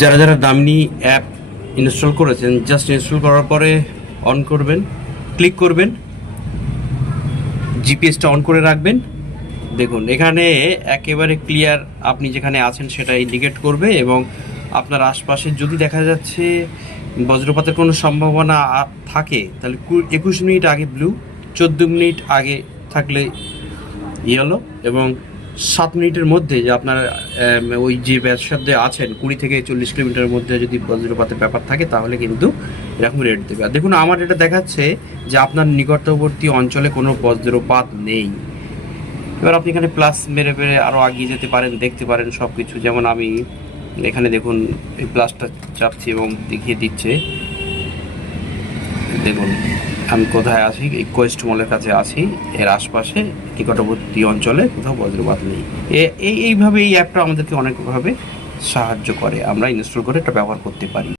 যারা যারা Damini app install করেছেন জাস্ট ইনস্টল করার পরে অন করবেন ক্লিক করবেন জিপিএসটা অন করে রাখবেন। দেখুন, এখানে একেবারে ক্লিয়ার আপনি যেখানে আছেন সেটা ইন্ডিকেট করবে এবং আপনার আশপাশে যদি দেখা যাচ্ছে বজ্রপাতের কোনো সম্ভাবনা থাকে, তাহলে একুশ মিনিট আগে ব্লু চোদ্দ মিনিট আগে থাকলে ইয়েলো এবং সাত মিনিটের মধ্যে যে আপনার ওই যে ব্যবসাতে আছেন, কুড়ি থেকে চল্লিশ কিলোমিটারের মধ্যে যদি বজ্রপাতের ব্যাপার থাকে, তাহলে কিন্তু এরকম রেট দেবে। আর দেখুন, আমার এটা দেখাচ্ছে যে আপনার নিকটবর্তী অঞ্চলে কোনো বজ্রপাত নেই। এবার আপনি এখানে প্লাস মেরে মেরে আরও এগিয়ে যেতে পারেন, দেখতে পারেন সব কিছু যেমন আমি এখানে দেখুন, এই প্লাসটা চাপছি এবং দেখিয়ে দিচ্ছে। দেখুন, আমি কোথায় আছি? এই কোয়েস্ট মলের কাছে আছি। এর আশপাশে নিকটবর্তী অঞ্চলে কোথাও বজ্রপাত নেই। এই, এইভাবে এই অ্যাপটা আমাদেরকে অনেকভাবে সাহায্য করে। আমরা ইনস্টল করে এটা ব্যবহার করতে পারি।